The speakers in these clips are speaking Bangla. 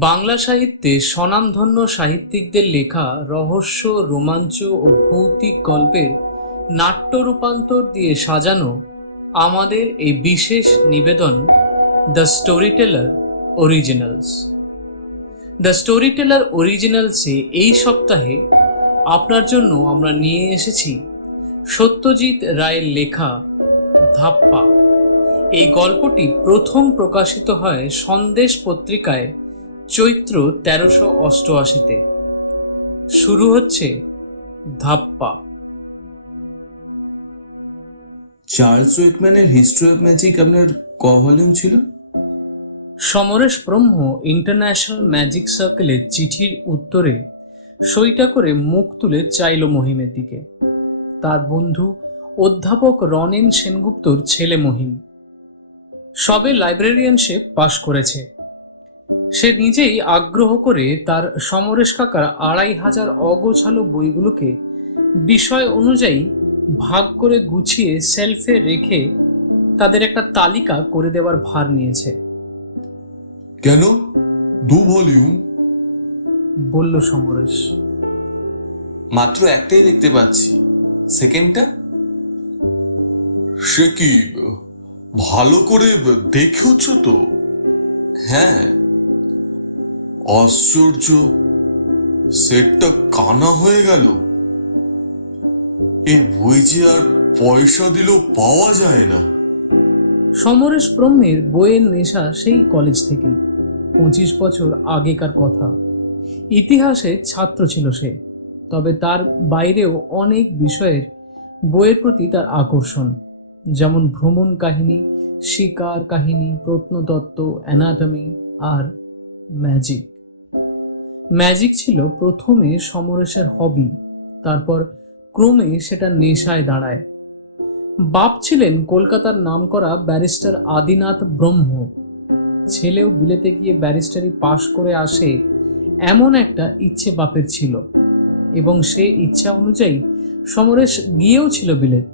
বাংলা সাহিত্যে স্বনামধন্য সাহিত্যিকদের লেখা রহস্য, রোমাঞ্চ ও ভৌতিক গল্পের নাট্য রূপান্তর দিয়ে সাজানো আমাদের এই বিশেষ নিবেদন the story teller originals. The story teller অরিজিনালসে এই সপ্তাহে আপনার জন্য আমরা নিয়ে এসেছি সত্যজিৎ রায়ের লেখা ধাপ্পা। এই গল্পটি প্রথম প্রকাশিত হয় সন্দেশ পত্রিকায় চৈত্র ১৩৮৮-তে। শুরু হচ্ছে ধাপ্পা। চার্লস ওয়েকম্যানের হিস্ট্রি অফ ম্যাজিক আপনার ক ভলিউম ছিল? সমরেশ ব্রহ্ম ইন্টারন্যাশনাল ম্যাজিক সার্কেলের চিঠির উত্তরে সইটা করে মুখ তুলে চাইল মহিমের দিকে। তার বন্ধু অধ্যাপক রনেন সেনগুপ্তর ছেলে মহিম সবে লাইব্রেরিয়ানশিপ পাশ করেছে। সে নিজেই আগ্রহ করে তার সমরেশ কাকার ২৫০০ অগোছালো বইগুলোকে বিষয় অনুযায়ী ভাগ করে গুছিয়ে সেলফে রেখে তাদের একটা তালিকা করে দেওয়ার ভার নিয়েছে। কেন ২ ভলিউম? বলল সমরেশ। মাত্র একটাই দেখতে পাচ্ছি, সেকেন্ডটা? সে কি ভালো করে দেখেছ তো? হ্যাঁ। আশ্চর্য, সেটটা কানা হয়ে গেল। এ বই যে আর পয়সা দিলেও পাওয়া যায় না। সমরেশ ব্রহ্মের বইয়ের নেশা সেই কলেজ থেকেই, ২৫ বছর আগেকার কথা। ইতিহাসের ছাত্র ছিল সে, তবে তার বাইরেও অনেক বিষয়ের বইয়ের প্রতি তার আকর্ষণ, যেমন ভ্রমণ কাহিনী, শিকার কাহিনী, প্রত্নতত্ত্ব, অ্যানাটমি আর ম্যাজিক। ম্যাজিক ছিল প্রথমে সমরেশের হবি, তারপর ক্রমে সেটা নেশায় দাঁড়ায়। বাপ ছিলেন কলকাতার নামকরা ব্যারিস্টার আদিনাথ ব্রহ্ম। ছেলেও বিলেতে গিয়ে ব্যারিস্টারি পাশ করে আসে, এমন একটা ইচ্ছে বাপের ছিল, এবং সে ইচ্ছা অনুযায়ী সমরেশ গিয়েও ছিল বিলেত।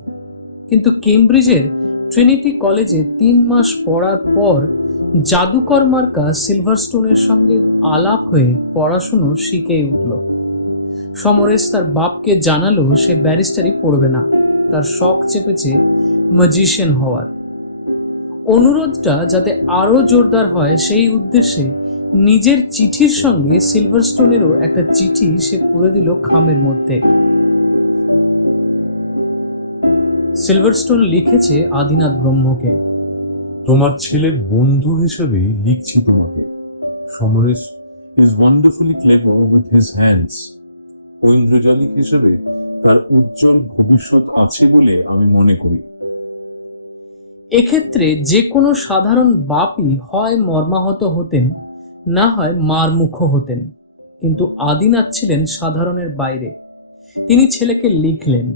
কিন্তু কেমব্রিজের ট্রিনিটি কলেজে ৩ মাস পড়ার পর জাদুকর মার্কা সিলভারস্টোনের সঙ্গে আলাপ হয়ে পড়াশুনো শিখেই উঠল। সমরেশ তার বাপকে জানালো সে ব্যারিস্টারি পড়বে না, তার শখ চেপেছে ম্যাজিশিয়ান হওয়ার। অনুরোধটা যাতে আরো জোরদার হয় সেই উদ্দেশ্যে নিজের চিঠির সঙ্গে সিলভারস্টোনেরও একটা চিঠি সে পুরে দিল খামের মধ্যে। সিলভারস্টোন লিখেছে আদিনাথ ব্রহ্মকে, তোমার ছেলের বন্ধু হিসেবে লিখছি তোমাকে। Samaresh is wonderfully clever with his hands. ঐন্দ্রজালিক হিসেবে তার উজ্জ্বল ভবিষ্যৎ আছে বলে আমি মনে করি। এক্ষেত্রে যে কোনো সাধারণ বাপই হয় মর্মাহত হতেন, না হয় মারমুখ হতেন, কিন্তু আদিনাথ ছিলেন সাধারণের বাইরে। তিনি ছেলেকে লিখলেন,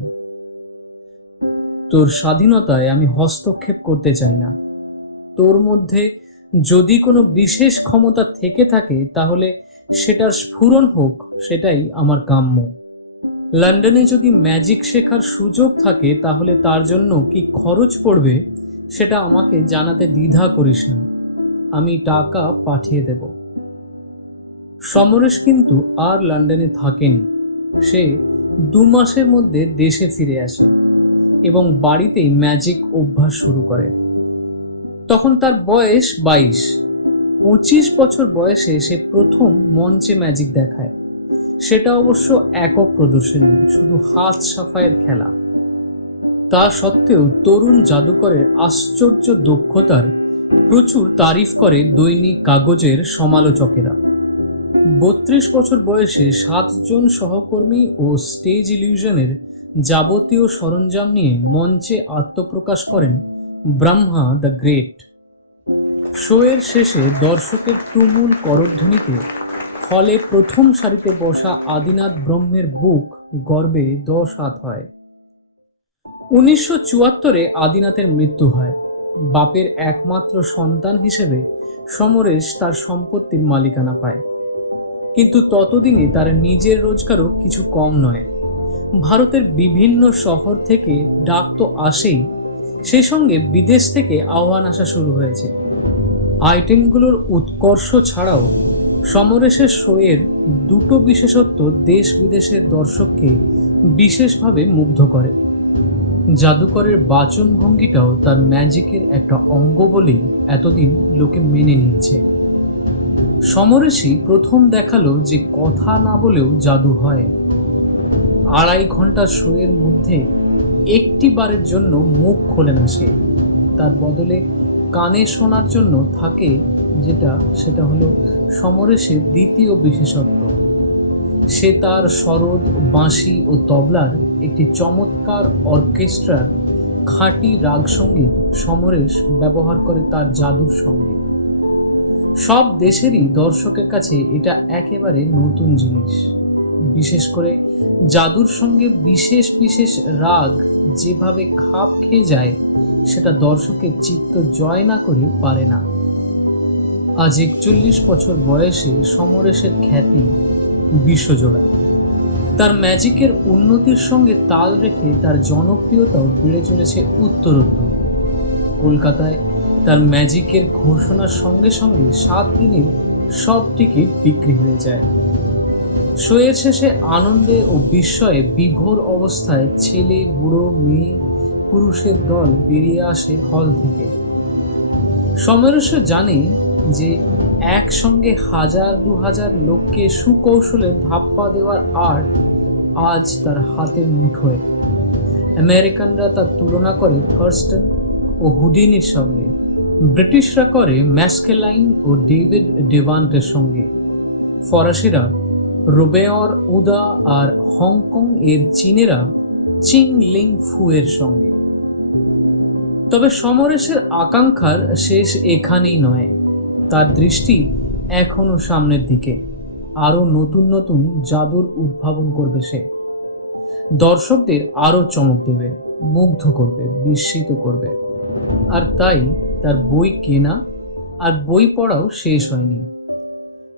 তোর স্বাধীনতায় আমি হস্তক্ষেপ করতে চাই না। তোর মধ্যে যদি কোনো বিশেষ ক্ষমতা থেকে থাকে তাহলে সেটার স্ফুরণ হোক, সেটাই আমার কাম্য। লন্ডনে যদি ম্যাজিক শেখার সুযোগ থাকে তাহলে তার জন্য কি খরচ পড়বে সেটা আমাকে জানাতে দ্বিধা করিস না, আমি টাকা পাঠিয়ে দেব। সমরেশ কিন্তু আর লন্ডনে থাকেনি। সে ২ মাসের মধ্যে দেশে ফিরে আসে এবং বাড়িতেই ম্যাজিক অভ্যাস শুরু করে। তখন তার বয়স ২২। ২৫ বছর বয়সে সে প্রথম মঞ্চে ম্যাজিক দেখায়। সেটা অবশ্য একক প্রদর্শনী, শুধু হাত সাফাইয়ের খেলা। তা সত্ত্বেও তরুণ জাদুকরের আশ্চর্য দক্ষতার প্রচুর তারিফ করে দৈনিক কাগজের সমালোচকেরা। ৩২ বছর বয়সে ৭ জন সহকর্মী ও স্টেজ ইলিউশনের যাবতীয় সরঞ্জাম নিয়ে মঞ্চে আত্মপ্রকাশ করেন ব্রহ্মা দ্য গ্রেট। শোয়ের শেষে দর্শকের তুমুল করধ্বনিতে হলে প্রথম সারিতে বসা আদিনাথ ব্রহ্মের বুক গর্বে ১০ হাত হয়। ১৯৭৪-এ আদিনাথের মৃত্যু হয়। বাপের একমাত্র সন্তান হিসেবে সমরেশ তার সম্পত্তির মালিকানা পায়, কিন্তু ততদিনে তার নিজের রোজগারও কিছু কম নয়। ভারতের বিভিন্ন শহর থেকে ডাক তো আসেই, সেই সঙ্গে বিদেশ থেকে আহ্বান আসা শুরু হয়েছে। আইটেমগুলোর উৎকর্ষ ছাড়াও সমরেশের শোয়ের দুটো বিশেষত্ব দেশ বিদেশের দর্শককে বিশেষভাবে মুগ্ধ করে। জাদুকরের বাচন ভঙ্গিটাও তার ম্যাজিকের একটা অঙ্গ বলেই এতদিন লোকে মেনে নিয়েছে। সমরেশই প্রথম দেখালো যে কথা না বলেও জাদু হয়। 2.5 ঘন্টার শোয়ের মধ্যে একটি বারের জন্য মুখ খোলে না সে, তার বদলে কানে শোনার জন্য থাকে সেটা হলো সমরেশের দ্বিতীয় বিশেষত্ব। সে তার সরোদ, বাঁশি ও তবলার একটি চমৎকার অর্কেস্ট্রার খাঁটি রাগ সঙ্গীত সমরেশ ব্যবহার করে তার জাদুর সঙ্গে। সব দেশেরই দর্শকের কাছে এটা একেবারে নতুন জিনিস। বিশেষ করে জাদুর সঙ্গে বিশেষ বিশেষ রাগ যেভাবে খাপ খেয়ে যায়, সেটা দর্শকের চিত্ত জয় না করে পারে না। আজ 41 বছর বয়সে সমরেশের খ্যাতি বিশ্বজোড়া। তার ম্যাজিকের উন্নতির সঙ্গে তাল রেখে তার জনপ্রিয়তাও বেড়ে চলেছে উত্তরোত্তর। কলকাতায় তার ম্যাজিকের ঘোষণার সঙ্গে সঙ্গে 7 দিনের সব টিকিট বিক্রি হয়ে যায়। শোয়ের শেষে আনন্দে ও বিস্ময়ে বিভোর অবস্থায় ছেলে, বুড়ো, মেয়ে, পুরুষের দল বেরিয়ে আসে হল থেকে। সমরেশ জানে যে একসঙ্গে 1000-2000 লোককে সুকৌশলে ধাপ্পা দেওয়ার আর্ট আজ তার হাতের মুঠোয়। আমেরিকানরা তার তুলনা করে থার্স্টন ও হুডিনির সঙ্গে, ব্রিটিশরা করে ম্যাস্কেলাইন ও ডেভিড ডেভান্টের সঙ্গে, ফরাসিরা রোবেয়র উদা আর হংকং এর চীনেরা চিং লিং ফু এর সঙ্গে। তবে সমরেশের আকাঙ্ক্ষার শেষ এখানেই নয়। তার দৃষ্টি এখনো সামনের দিকে। আরো নতুন নতুন জাদুর উদ্ভাবন করবে সে। দর্শকদের আরো চমক দেবে, মুগ্ধ করবে, বিস্মিত করবে। আর তাই তার বই কেনা আর বই পড়াও শেষ হয়নি।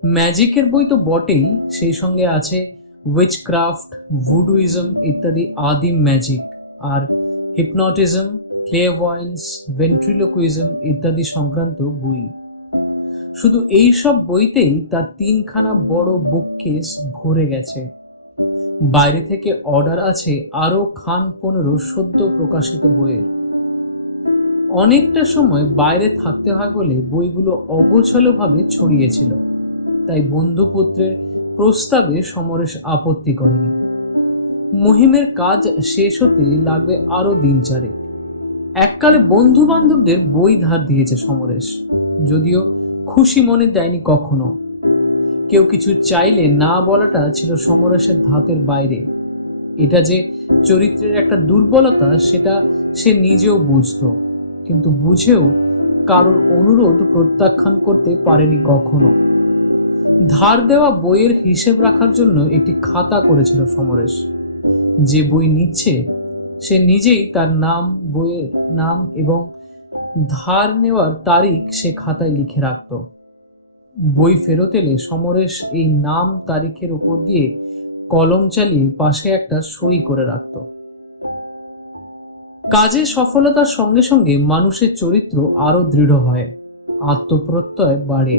ম্যাজিকের বই তো বটেই, সেই সঙ্গে আছে উইচক্রাফট, ভুডুইজম ইত্যাদি আদিম ম্যাজিক, আর হিপনটিজম, ক্লেয়ারভয়েন্স, ভেন্ট্রিলোকুইজম ইত্যাদি সংক্রান্ত বই। শুধু এই সব বইতেই তার 3খানা বড় বুককেস ভরে গেছে। বাইরে থেকে অর্ডার আছে আরো 15 সদ্য প্রকাশিত বইয়ের। অনেকটা সময় বাইরে থাকতে হয় বলে বইগুলো অগোছালোভাবে ছড়িয়েছিল, তাই বন্ধুপুত্রের প্রস্তাবে সমরেশ আপত্তি করেনি। মহিমের কাজ শেষ হতে লাগবে আরো 3-4। এককালে বন্ধু বান্ধবদের বই ধার দিয়েছে সমরেশ, যদিও খুশি মনে দেয়নি কখনো। কেউ কিছু চাইলে না বলাটা ছিল সমরেশের ধাতের বাইরে। এটা যে চরিত্রের একটা দুর্বলতা সেটা সে নিজেও বুঝতো, কিন্তু বুঝেও কারোর অনুরোধ প্রত্যাখ্যান করতে পারেনি কখনো। ধার দেওয়া বইয়ের হিসেব রাখার জন্য একটি খাতা করেছিল সমরেশ। যে বই নিচ্ছে সে নিজেই তার নাম, বইয়ের নাম এবং ধার নেওয়ার তারিখ সে খাতায় লিখে রাখত। বই ফেরত এলে সমরেশ এই নাম তারিখের উপর দিয়ে কলম চালিয়ে পাশে একটা সই করে রাখত। কাজে সফলতার সঙ্গে সঙ্গে মানুষের চরিত্র আরো দৃঢ় হয়, আত্মপ্রত্যয় বাড়ে।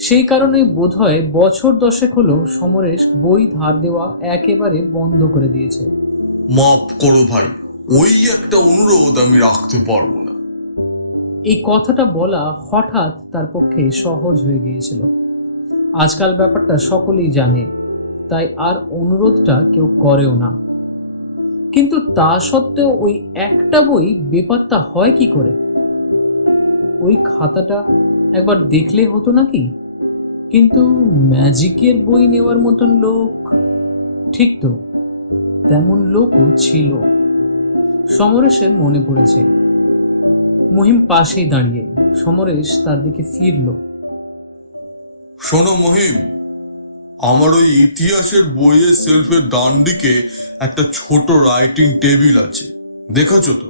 সেই কারণে বোধহয় বছর 10 হলো সমরেশ বই ধার দেওয়া একেবারে বন্ধ করে দিয়েছে। মাফ করো ভাই, ওই একটা অনুরোধ আমি রাখতে পারবো না। এই কথাটা বলা হঠাৎ তার পক্ষে সহজ হয়ে গিয়েছিল। আজকাল ব্যাপারটা সকলেই জানে, তাই আর অনুরোধটা কেউ করেও না। কিন্তু তা সত্ত্বেও ওই একটা বই বেপাত্তা হয় কি করে? ওই খাতাটা একবার দেখলে হতো নাকি? কিন্তু ম্যাজিকের বই নেওয়ার মতন লোক, ঠিক তো, তেমন লোকও ছিল। সমরেশের মনে পড়েছে। মহিম পাশেই দাঁড়িয়ে। সমরেশ তার দিকে ফিরল। শোনো মহিম, আমার ওই ইতিহাসের বইয়ের সেলফের ডান দিকে একটা ছোট রাইটিং টেবিল আছে, দেখেছো তো?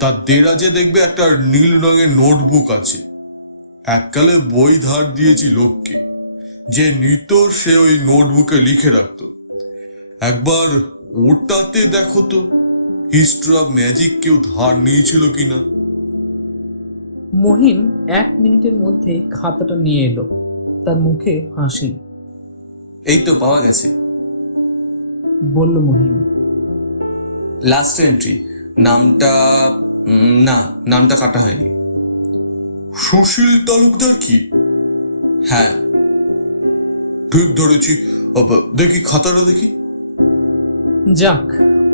তার দেরাজে দেখবে একটা নীল রঙের নোটবুক আছে। এককালে বই ধার দিয়েছি লোককে, যে নিত সে ওই নোটবুকে লিখে রাখতো। একবার ওটাতে দেখো তো হিস্ট্রি অফ ম্যাজিক কেউ ধার নিয়েছিল কিনা। মহিম 1 মিনিটের মধ্যেই খাতাটা নিয়ে এলো। তার মুখে হাসি। এই তো পাওয়া গেছে। বলল মহিম। Last entry. নামটা না, নামটা কাটা হয়নি। সুশীল তালুকদার কি? হ্যাঁ। ঠিক ধরেছি। দেখি খাতাটা দেখি। যাক,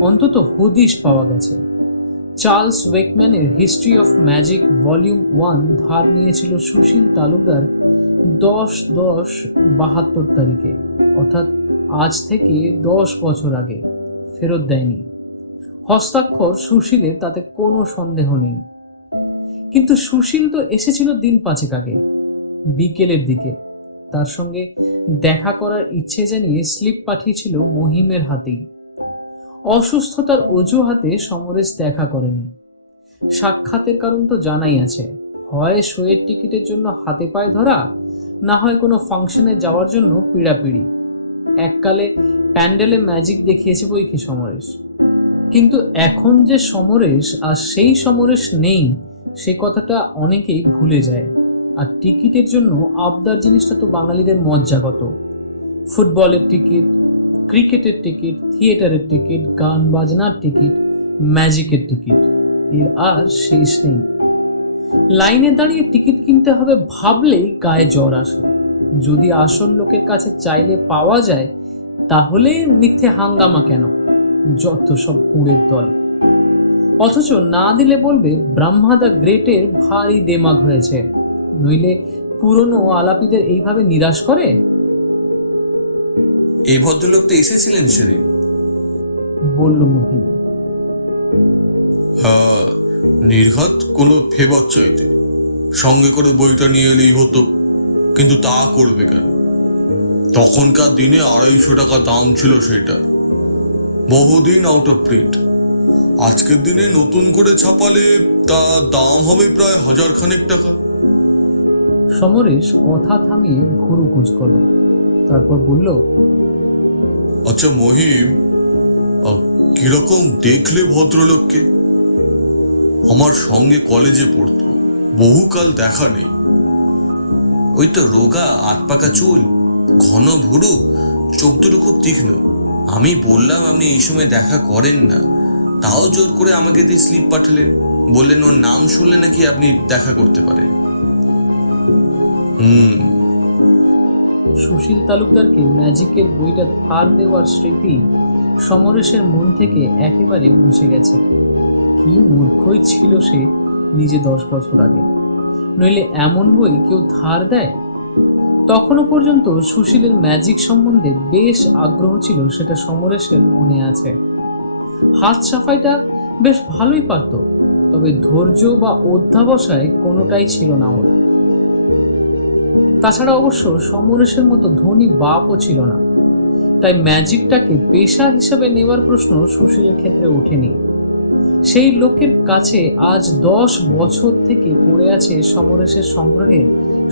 অন্তত হদিশ পাওয়া গেছে। চার্লস ওয়েকম্যানের হিস্ট্রি অফ ম্যাজিক ভলিউম 1 ধার নিয়েছিল সুশীল তালুকদার 10/10/72 তারিখে, অর্থাৎ আজ থেকে 10 বছর আগে। ফেরত দেয়নি। হস্তাক্ষর সুশীলের, তাতে কোনো সন্দেহ নেই। কিন্তু সুশীল তো এসেছিল দিন 5 আগে, বিকেলের দিকে। তার সঙ্গে দেখা করার ইচ্ছে জানিয়ে স্লিপ পাঠিয়েছিল মহিমের হাতেই। অসুস্থতার অজুহাতে সমরেশ দেখা করেনি। সাক্ষাতের কারণ তো জানাই আছে, হয় শোয়ের টিকিটের জন্য হাতে পায়ে ধরা, না হয় কোনো ফাংশনে যাওয়ার জন্য পিড়াপিড়ি। এককালে প্যান্ডেলে ম্যাজিক দেখিয়েছে বই কি সমরেশ, কিন্তু এখন যে সমরেশ আর সেই সমরেশ নেই, সে কথাটা অনেকেই ভুলে যায়। আর টিকিটের জন্য আবদার জিনিসটা তো বাঙালিদের মজ্জাগত। ফুটবলের টিকিট, ক্রিকেটের টিকিট, থিয়েটারের টিকিট, গান বাজনার টিকিট, ম্যাজিকের টিকিট, এর আর শেষ নেই। লাইনে দাঁড়িয়ে টিকিট কিনতে হবে ভাবলেই গায়ে জ্বর আসে। যদি আসল লোকের কাছে চাইলে পাওয়া যায়, তাহলে মিথ্যে হাঙ্গামা কেন? যত সব কুঁড়ের দল। অথচ না দিলে বলবে ব্রহ্মা দ্য গ্রেটের ভারী দেমাগ হয়েছে, নইলে পুরনো আলাপিদের এইভাবে নিরাশ করে। এই ভদ্রলোক তো এসেছিলেন সেদিন। বলল মহিম। হ্যাঁ, নির্ঘাত কোনো ফেভার চাইতে সঙ্গে করে বইটা নিয়ে এলেই হতো, কিন্তু তা করবে কেন? তখনকার দিনে 250 টাকা দাম ছিল সেটার, বহুদিন আউট অফ প্রিন্ট। আজকের দিনে নতুন করে ছাপালে তা দাম হবে প্রায় 1000 খানেক টাকা। সমরেশ কথা থামিয়ে ভুরু কুঁচ করল, তারপর বলল, আচ্ছা মহিম, কিরকম দেখলে ভদ্রলোককে? আমার সঙ্গে কলেজে পড়তো, বহুকাল দেখা নেই। ওই তো রোগা, আটপাকা চুল, ঘন ভুরু, চোখ দুটো খুব তীক্ষ্ণ। আমি বললাম আপনি এই সময় দেখা করেন না, তাও জোর করে আমাকে দিয়ে স্লিপ পাঠালেন। বললেন ওর নাম শুনলে নাকি আপনি দেখা করতে পারেন। সুশীল তালুকদারকে ম্যাজিকের বইটা ধার দেওয়ার স্মৃতি সমরেশের মন থেকে একেবারে মুছে গেছে। কি মূর্খই ছিল সে নিজে 10 বছর আগে, নইলে এমন বই কেউ ধার দেয়? তখনও পর্যন্ত সুশীলের ম্যাজিক সম্বন্ধে বেশ আগ্রহ ছিল, সেটা সমরেশের মনে আছে। হাত সাফাইটা বেশ ভালোই পারত, তবে ধৈর্য বা অধ্যাবসায় কোনোটাই ছিল না ওর। তাছাড়া অবশ্য সমরেশের মতো ধনী বাপও ছিল না, তাই ম্যাজিকটাকে পেশা হিসাবে নেওয়ার প্রশ্ন সুশীলের ক্ষেত্রে ওঠেনি। সেই লোকের কাছে আজ 10 বছর থেকে পড়ে আছে সমরেশের সংগ্রহে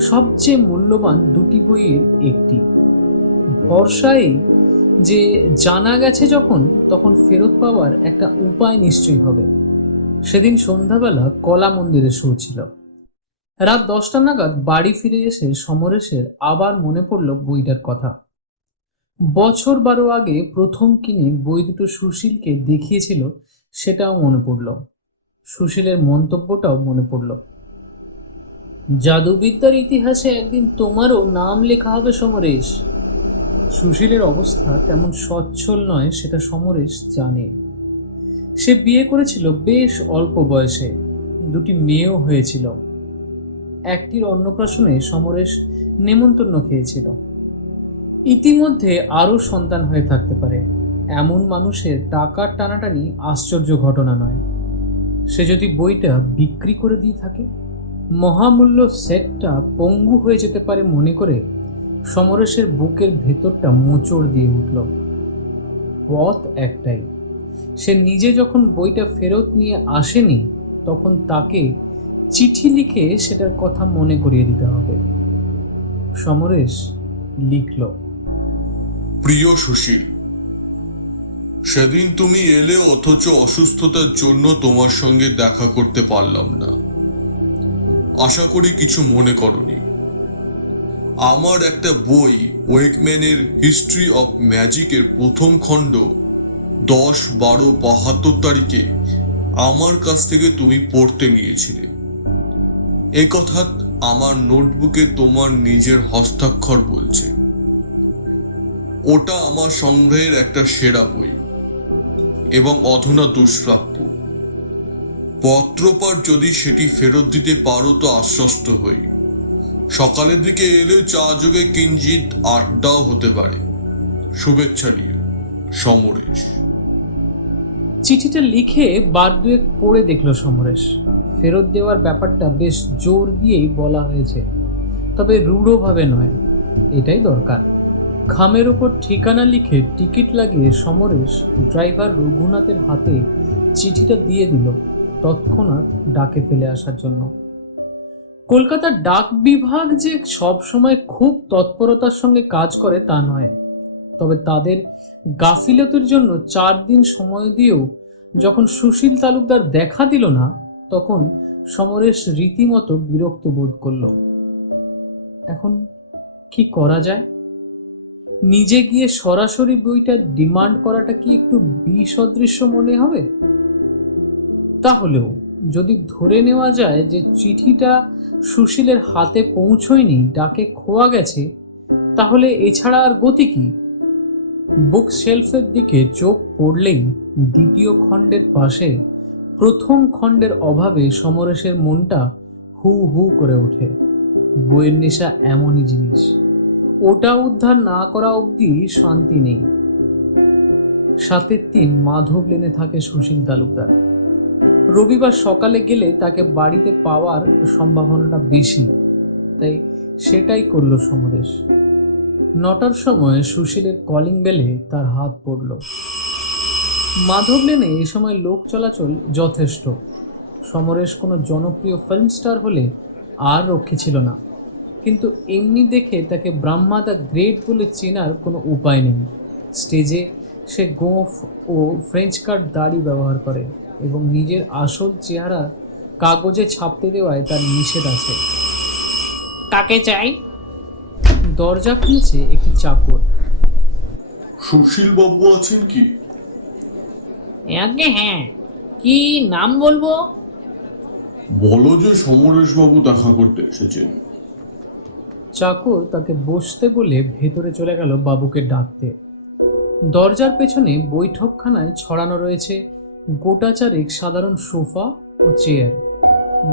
সবচেয়ে মূল্যবান 2টি বইয়ের একটি। ভরসাই যে জানা গেছে যখন, তখন ফেরত পাওয়ার একটা উপায় নিশ্চয়ই হবে। সেদিন সন্ধ্যাবেলা কলা মন্দিরে শো ছিল। রাত 10টা নাগাদ বাড়ি ফিরে এসে সমরেশের আবার মনে পড়ল বইটার কথা। বছর 12 আগে প্রথম কিনে বই দুটো সুশীলকে দেখিয়েছিল, সেটাও মনে পড়ল। সুশীলের মন্তব্যটাও মনে পড়ল, জাদুবিদ্যার ইতিহাসে একদিন তোমারও নাম লেখা হবে সমরেশ। সুশীলের অবস্থা তেমন সচ্ছল নয়, সেটা সমরেশ জানে। সে বিয়ে করেছিল বেশ অল্প বয়সে, 2টি মেয়েও হয়েছিল। একটির অন্নপ্রাশনে সমরেশ নেমন্তন্ন খেয়েছিল। ইতিমধ্যে আরো সন্তান হয়ে থাকতে পারে, এমন মানুষের টাকার টানাটানি আশ্চর্য ঘটনা নয়। সে যদি বইটা বিক্রি করে দিয়ে থাকে, মহামূল্য সেটটা পঙ্গু হয়ে যেতে পারে মনে করে সমরেশের বুকের ভেতরটা মোচড় দিয়ে উঠল। পথ একটাই, সে নিজে যখন বইটা ফেরত নিয়ে আসেনি, তখন তাকে চিঠি লিখে সেটার কথা মনে করিয়ে দিতে হবে। সমরেশ লিখল, প্রিয় সুশীল, সেদিন তুমি এলে, অথচ অসুস্থতার জন্য তোমার সঙ্গে দেখা করতে পারলাম না। আশা করি কিছু মনে করনি। আমার একটা বই ওয়েকম্যানের হিস্ট্রি অফ ম্যাজিকের প্রথম খণ্ড 10/12/72 তারিখে আমার কাছ থেকে তুমি পড়তে নিয়েছিলে। এ কথা আমার নোটবুকে তোমার নিজের হস্তাক্ষর বলছে। ওটা আমার সংগ্রহের একটা সেরা বই এবং অধুনা দুষ্প্রাপ্য। পত্রপাঠ যদি সেটি ফেরত দিতে পারো তো আশ্বস্ত হই। সকালের দিকে এলে চা যোগে কিঞ্চিত আড্ডাও হতে পারে। শুভেচ্ছা নিয়ে, সমরেশ। চিঠিটা লিখে বার দুয়েক পড়ে দেখলো সমরেশ। ফেরত দেওয়ার ব্যাপারটা বেশ জোর দিয়েই বলা হয়েছে, তবে রূঢ়ভাবে নয়, এটাই দরকার। খামের ওপর ঠিকানা লিখে টিকিট লাগিয়ে সমরেশ ড্রাইভার রঘুনাথের হাতে চিঠিটা দিয়ে দিল তৎক্ষণাৎ ডাকে ফেলে আসার জন্য। কলকাতার ডাক বিভাগ যে সব সময় খুব তৎপরতার সঙ্গে কাজ করে তা নয়, তবে তাদের গাফিলতির জন্য 4 দিন সময় দিয়েও যখন সুশীল তালুকদার দেখা দিল না, তখন সমরেশ রীতিমতো বিরক্ত বোধ করল। এখন কি করা যায়? নিজে গিয়ে সরাসরি বইটা ডিমান্ড করাটা কি একটু বিসদৃশ্য মনে হবে? তাহলেও যদি ধরে নেওয়া যায় যে চিঠিটা সুশীলের হাতে পৌঁছয়নি, ডাকে খোয়া গেছে, তাহলে এছাড়া আর গতি কি? বুক শেলফের দিকে চোখ পড়লেই দ্বিতীয় খণ্ডের পাশে প্রথম খণ্ডের অভাবে সমরেশের মনটা হু হু করে ওঠে। বইয়ের নেশা এমনই জিনিস, ওটা উদ্ধার না করা অবধি শান্তি নেই। 7-3 মাধব লেনে থাকে সুশীল তালুকদার। রবিবার সকালে গেলে তাকে বাড়িতে পাওয়ার সম্ভাবনাটা বেশি, তাই সেটাই করল সমরেশ। 9টার সময় সুশীলের কলিং বেলে তার হাত পড়ল। মাধব লেনে এই সময় লোক চলাচল যথেষ্ট। সমরেশ কোনো জনপ্রিয় ফিল্ম স্টার হলে আর রক্ষে ছিল না, কিন্তু এমনি দেখে তাকে ব্রাহ্মা দ্য গ্রেট বলে চেনার কোনো উপায় নেই। স্টেজে সে গোঁফ ও ফ্রেঞ্চ কাট দাড়ি ব্যবহার করে এবং নিজের আসল চেহারা কাগজে ছাপতে দেওয়ায় তার নিষেধ আছে। কাকে চাই? দরজা খুলেছে একটি চাকর। সুশীল বাবু আছেন কি? আগে হ্যাঁ, কি নাম বলবো? বলো যে সমরেশ বাবু দেখা করতে এসেছেন। চাকর তাকে বসতে বলে ভেতরে চলে গেল বাবুকে ডাকতে। দরজার পেছনে বৈঠকখানায় ছড়ানো রয়েছে গোটাচারেক সাধারণ সোফা ও চেয়ার,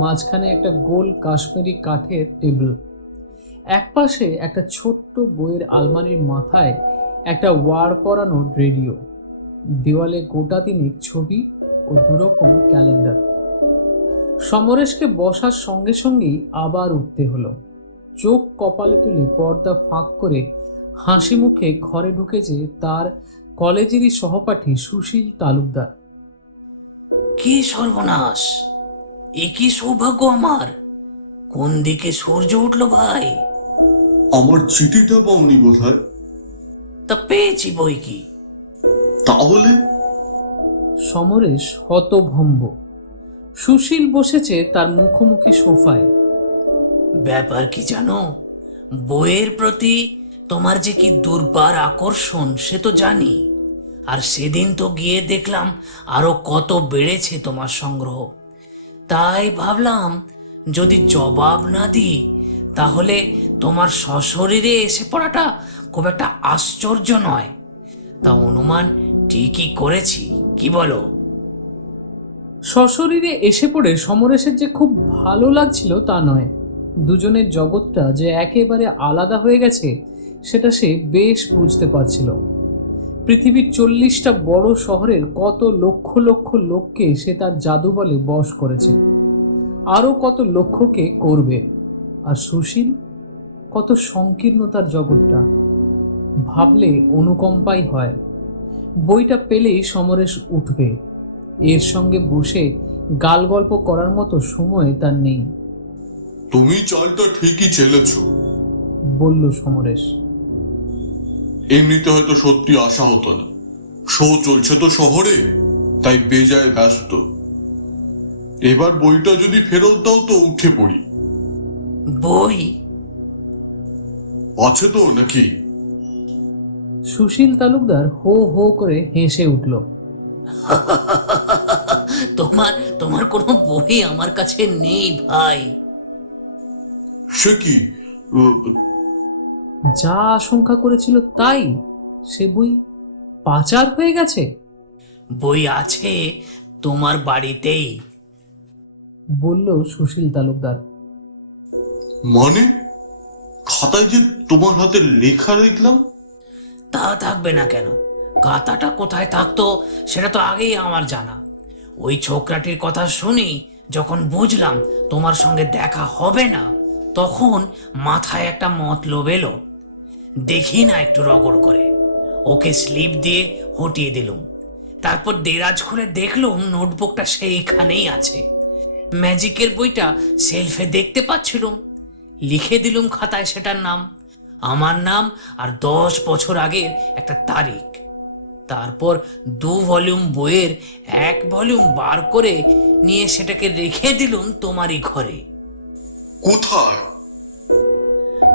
মাঝখানে একটা গোল কাশ্মীরি কাঠের টেবিল। একপাশে একটা ছোট্ট বইয়ের আলমারির মাথায় একটা ওয়ার পরানো রেডিও, দেওয়ালে গোটা 3 ছবি ও 2 রকম ক্যালেন্ডার। সমরেশকে বসার সঙ্গে সঙ্গেই আবার উঠতে হলো। চোখ কপালে তুলে পর্দা ফাঁক করে হাসি মুখে ঘরে ঢুকেছে তার কলেজেরই সহপাঠী সুশীল তালুকদার। কি সর্বনাশ! এ কি সৌভাগ্য আমার! কোন দিকে সূর্য উঠল ভাই? আমার চিঠিটা পাওনি বোধহয়। তা পেয়েছি বই কি। তাহলে সমরেশ হতভম্ব। সুশীল বসেছে তার মুখোমুখি সোফায়। ব্যাপার কি জানো? বইয়ের প্রতি তোমার যে কি দুর্বার আকর্ষণ সে তো জানি, আর সেদিন তো গিয়ে দেখলাম আরো কত বেড়েছে তোমার সংগ্রহ। তাই ভাবলাম যদি জবাব না দিই তাহলে তোমার সশরীরে এসে পড়াটা খুব একটা আশ্চর্য নয়। তা অনুমান ঠিকই করেছি, কি বলো? সশরীরে এসে পড়ে সমরেশের যে খুব ভালো লাগছিল তা নয়, দুজনের জগৎটা যে একেবারে আলাদা হয়ে গেছে সেটা সে বেশ বুঝতে পারছিল। পৃথিবীর 40টা বড় শহরের কত লক্ষ লক্ষ লোককে সে তার জাদু বলে বশ করেছে, আরো কত লক্ষকে করবে। আর সুশীল, কত সংকীর্ণ তার জগৎটা, ভাবলে অনুকম্পাই হয়। বইটা পেলেই সমরেশ উঠবে, এর সঙ্গে বসে গাল গল্প করার মতো সময় তার নেই। তুমি চালটা ঠিকই চেলেছ, বলল সমরেশ। এমনিতে হয়তো সত্যি আশা হতো না। শো চলছে তো শহরে, তাই বেজায় ব্যস্ত। এবার বইটা যদি ফেরত দাও তো উঠে পড়ি। বই? আছে তো নাকি? সুশীল তালুকদার হো হো করে হেসে উঠল। তোমার তোমার কোনো বই আমার কাছে নেই ভাই। সে কি? যা আশঙ্কা করেছিল তাই, সে বই পাচার হয়ে গেছে। বই আছে তোমার বাড়িতেই। বলল সুশীল তালুকদার। মানে খাতায় যে তোমার হাতে লেখা দেখলাম। তা থাকবে না কেন? খাতাটা কোথায় থাকতো সেটা তো আগেই আমার জানা। ওই ছোকরাটির কথা শুনি যখন বুঝলাম তোমার সঙ্গে দেখা হবে না, তখন মাথায় একটা মতলব এলো। দেখি না একটু রগড় করে ওকে স্লিপ দিয়ে হটিয়ে দিলুম। তারপর দেরাজ খুলে দেখলুম নোটবুকটা সেইখানেই আছে। ম্যাজিকের বইটা সেলফে দেখতে পাচ্ছিলুম। লিখে দিলুম খাতায় সেটার নাম, আমার নাম, আর 10 বছর আগের একটা তারিখ। তারপর 2 ভলিউম বইয়ের 1 ভলিউম বার করে নিয়ে সেটাকে রেখে দিলুম তোমারই ঘরে। কোথায়?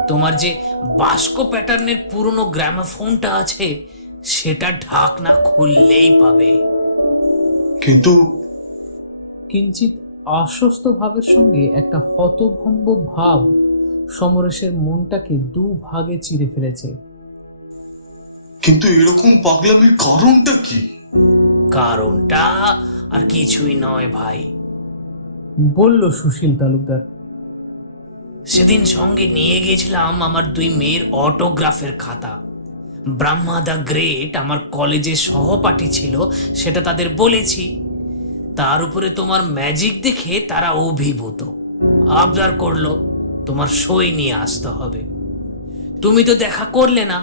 তোমার যে বাস্কো প্যাটার্নের পুরনো গ্রামাফোনটা আছে, সেটা ঢাকনা খুললেই পাবে। কিন্তু কিঞ্চিত আশ্বস্ত ভাবের সঙ্গে একটা হতভম্ব ভাব সমরেশের মনটাকে দুভাগে চিরে ফেলেছে। কিন্তু এরকম পাগলামির কারণটা কি? কারণটা আর কিছুই নয় ভাই। বলল সুশীল তালুকদার। সেদিন সঙ্গে নিয়ে গিয়েছিলাম আমার 2 মেয়ের অটোগ্রাফের খাতা। ব্রহ্মা দ্য গ্রেট আমার কলেজের সহপাঠী ছিল, সেটা তাদের বলেছি। তার উপরে তোমার ম্যাজিক দেখে তারা অভিভূত, আবদার করলো তোমার সই নিয়ে আসতে হবে। তুমি তো দেখা করলে না।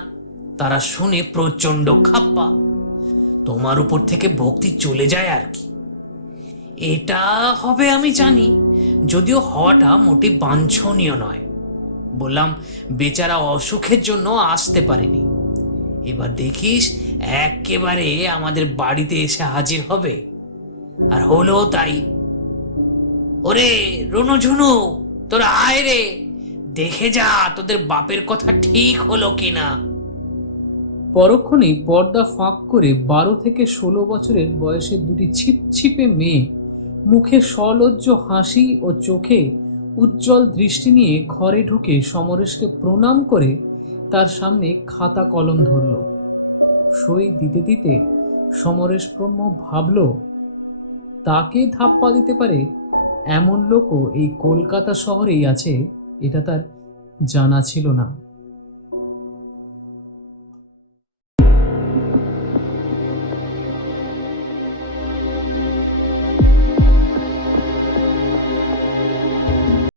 তারা শুনে প্রচন্ড খাপ্পা। তোমার উপর থেকে ভক্তি চলে যায় আর কি। এটা হবে আমি জানি, যদিও হওয়াটা মোটেই বাঞ্ছনীয় নয়। বললাম বেচারা অসুখের জন্য আসতে পারেনি। এবার দেখিস একেবারে আমাদের বাড়িতে এসে হাজির হবে। আর হলো তাই। ওরে রুনুঝুনু, তোরা আয় রে, দেখে যা তোদের বাপের কথা ঠিক হলো কিনা। পরক্ষণেই পর্দা ফাঁক করে 12 থেকে 16 বছরের বয়সের 2টি ছিপছিপে মেয়ে মুখে সলজ্জ হাসি ও চোখে উজ্জ্বল দৃষ্টি নিয়ে ঘরে ঢুকে সমরেশকে প্রণাম করে তার সামনে খাতা কলম ধরল। সই দিতে দিতে সমরেশ ব্রহ্ম ভাবল, তাকে ধাপ্পা দিতে পারে এমন লোকও এই কলকাতা শহরেই আছে, এটা তার জানা ছিল না।